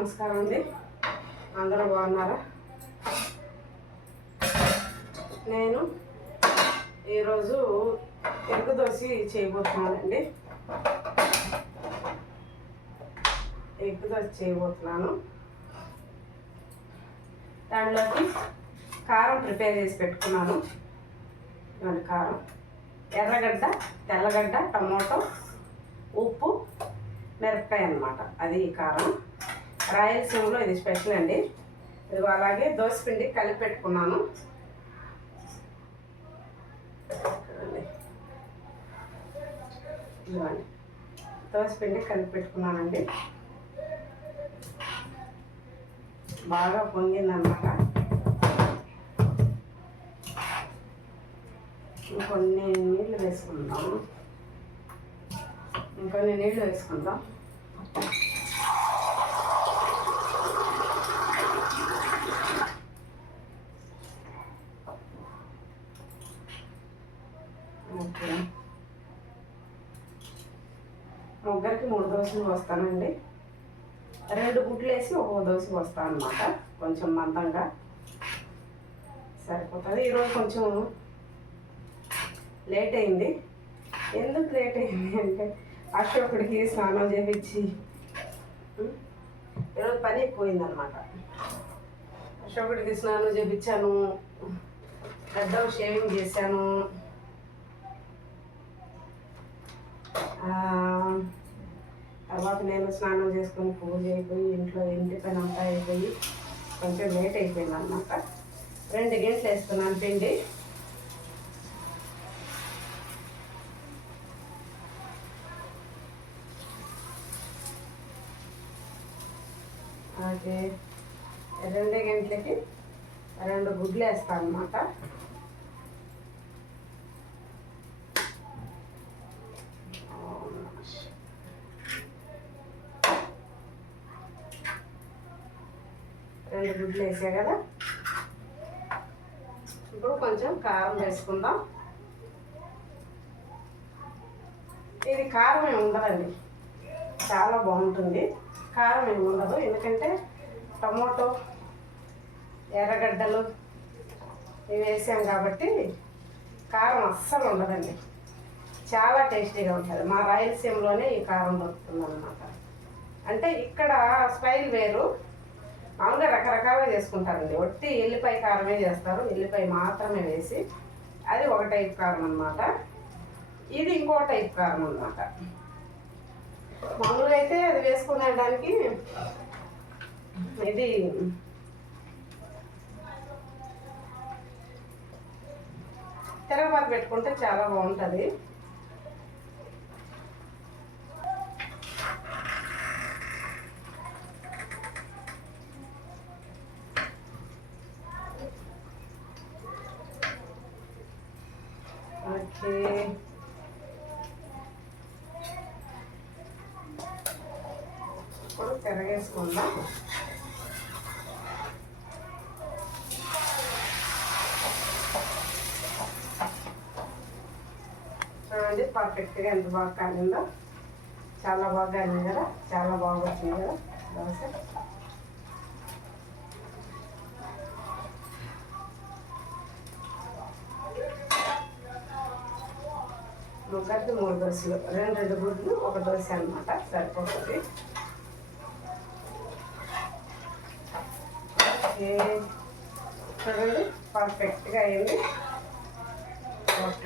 నమస్కారం అండి. అందరూ బాగున్నారా? నేను ఈరోజు ఎరుగు దోశ చేయబోతున్నానండి. ఎగ్ దోశ చేయబోతున్నాను. దానిలోకి కారం ప్రిపేర్ చేసి పెట్టుకున్నాను. ఇవ్వండి కారం. ఎర్రగడ్డ తెల్లగడ్డ టమోటో ఉప్పు మిరపకాయ అన్నమాట. అది ఈ కారం రాయలసీమలో ఇది స్పెషల్ అండి. ఇది అలాగే దోసపిండి కలిపి పెట్టుకున్నాను. చూడండి. ఇదిగోండి. దోసపిండి కలిపి పెట్టుకున్నానండి. బాగా పొంగిందన్నమాట ఇంకొన్ని నీళ్ళు వేసుకుందాం. ఇంకొన్ని నీళ్ళు వేసుకుందాం ఓకే ముగ్గురికి మూడు దోశలు పోస్తానండి. రెండు గుడ్లు వేసి ఒక దోశ పోస్తాను అనమాట కొంచెం మందంగా సరిపోతుంది. ఈరోజు కొంచెం లేట్ అయింది. ఎందుకు లేట్ అయింది అంటే అశోకుడికి స్నానం చేపించి ఈరోజు పని ఎక్కువైంది అనమాట అశోకుడికి స్నానం చేపించాను. పెద్ద షేవింగ్ చేశాను. తర్వాత నేను స్నానం చేసుకొని పూజ అయిపోయి ఇంట్లో ఇంటి పని అంతా అయిపోయి కొంచెం లేట్ అయిపోయింది అనమాట రెండు గంటలు వేసుకున్నాను పిండి. అదే రెండు గంటలకి రెండు గుడ్లు వేస్తాను అనమాట రెండు గుడ్లు వేసా కదా? ఇప్పుడు కొంచెం కారం వేసుకుందాం. ఇది కారం ఏమి ఉండదండి. చాలా బాగుంటుంది. కారం ఏమి ఉండదు. ఎందుకంటే టమోటో ఎర్రగడ్డలు ఇవి వేసాం కాబట్టి కారం అస్సలు ఉండదండి. చాలా టేస్టీగా ఉంటుంది. మా రాయలసీమలోనే ఈ కారం దొరుకుతుంది అనమాట అంటే ఇక్కడ స్టైల్ వేరు. మామూలుగా రకరకాలుగా చేసుకుంటారండి. ఒట్టి ఎల్లిపాయ కారమే చేస్తారు. ఎల్లిపాయ మాత్రమే వేసి అది ఒక టైప్ కారం అనమాట ఇది ఇంకో టైప్ కారం అనమాట మామూలుగా అయితే అది వేసుకునేదానికి ఇది తిరగబాటు పెట్టుకుంటే చాలా బాగుంటుంది ఓకే ఇప్పుడు తిరగేసుకుందాం చూడండి పర్ఫెక్ట్గా ఎంత బాగా కాలిందో. చాలా బాగా కాలింది కదా? చాలా బాగా వచ్చింది కదా? దోశ. ముగ్గరికి మూడు దోశలు రెండు రెండు గుడ్లు ఒక దోశ అనమాట సరిపోతుంది. చూడండి పర్ఫెక్ట్గా అయింది.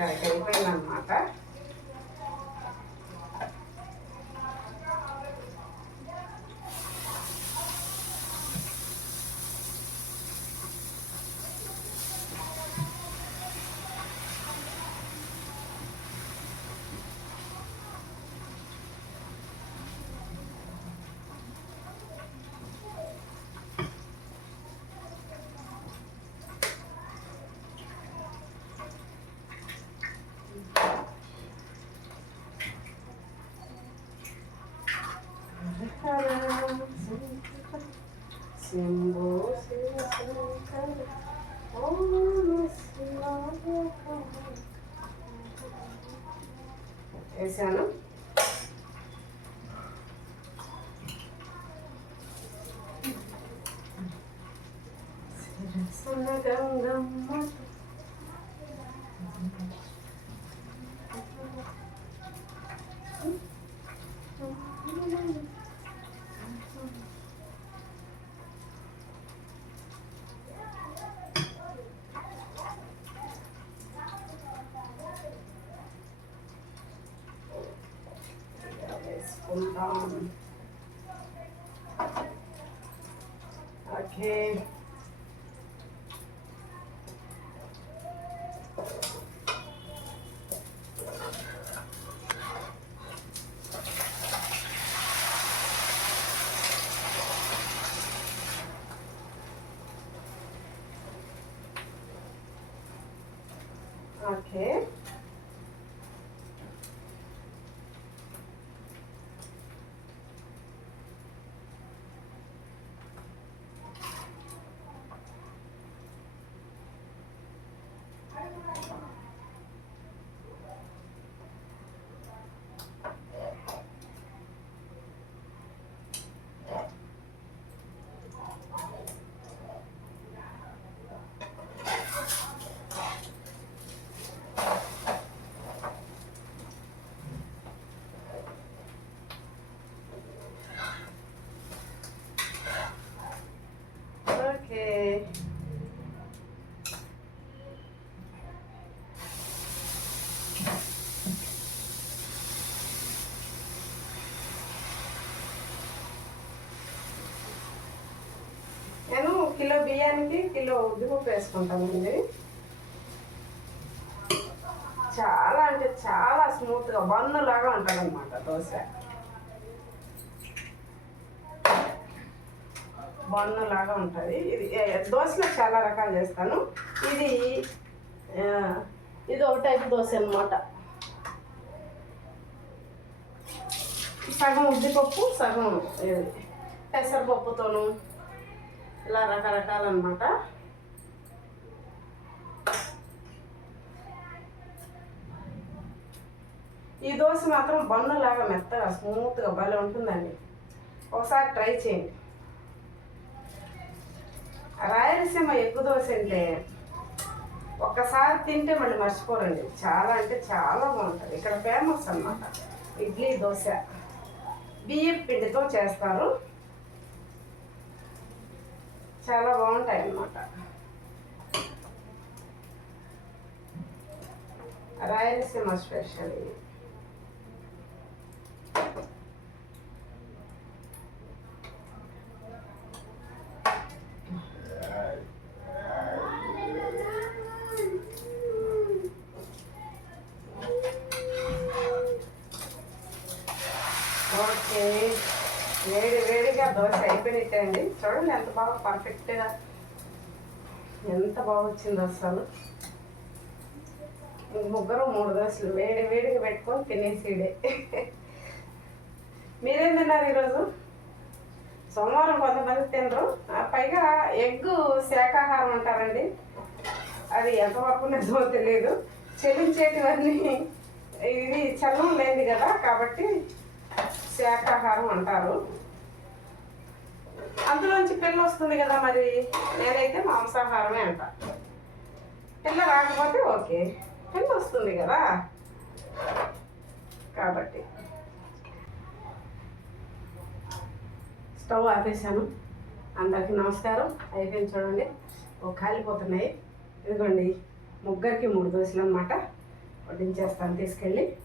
అయిపోయిందనమాట వేసాను గంగమ్మ వేసుకుందాం ఓకే ఓకే ఓకే నేను కిలో బియ్యానికి కిలో ఉద్దిపప్పు వేసుకుంటామండి చాలా అంటే చాలా స్మూత్గా బన్ను లాగా ఉంటుంది అనమాట దోశ. బన్ను లాగా ఉంటుంది. ఇది దోశలో చాలా రకాలు చేస్తాను. ఇది ఇది ఒక టైపు దోశ అనమాట సగం ఉద్దిపప్పు సగం పెసరపప్పుతోనూ పెసరపప్పుతోను. ఇలా రకరకాల అనమాట ఈ దోశ మాత్రం బన్నులాగా మెత్తగా స్మూత్గా భలే ఉంటుందండి. ఒకసారి ట్రై చేయండి. రాయలసీమ ఎగ్గు దోశ అంటే ఒక్కసారి తింటే మళ్ళీ మర్చిపోరండి. చాలా అంటే చాలా బాగుంటుంది. ఇక్కడ ఫేమస్ అన్నమాట. ఇడ్లీ దోశ. బియ్యం పిండితో చేస్తారు. చాలా బాగుంటాయి అన్నమాట. రాయలసీమ స్పెషల్ ఇది ఓకే వేడి వేడిగా దోశ అయిపోయినట్టేయండి చూడండి ఎంత బాగా పర్ఫెక్ట్గా ఎంత బాగా వచ్చింది అసలు. ముగ్గురు మూడు దోశలు వేడి వేడిగా పెట్టుకొని తినేసిడే మీరేం తిన్నారు ఈరోజు? సోమవారం కొంతమంది తినరు. ఆ, పైగా ఎగ్ శాకాహారం అంటారండి. అది ఎంతవరకు నిజమో తెలియదు చెల్లించేటివన్నీ ఇది చల్లం లేనిది కదా కాబట్టి శాకాహారం అంటారు. అందులోంచి పిల్ల వస్తుంది కదా మరి? నేనైతే మాంసాహారమే అంట. పిల్ల రాకపోతే ఓకే. పిల్ల వస్తుంది కదా? కాబట్టి. స్టవ్ ఆపేసాను అందరికీ నమస్కారం. అయిపోయింది చూడండి. ఓ కాలిపోతున్నాయి ఇదిగోండి. ముగ్గురికి మూడు దోశలు అనమాట వడ్డించేస్తాను తీసుకెళ్ళి.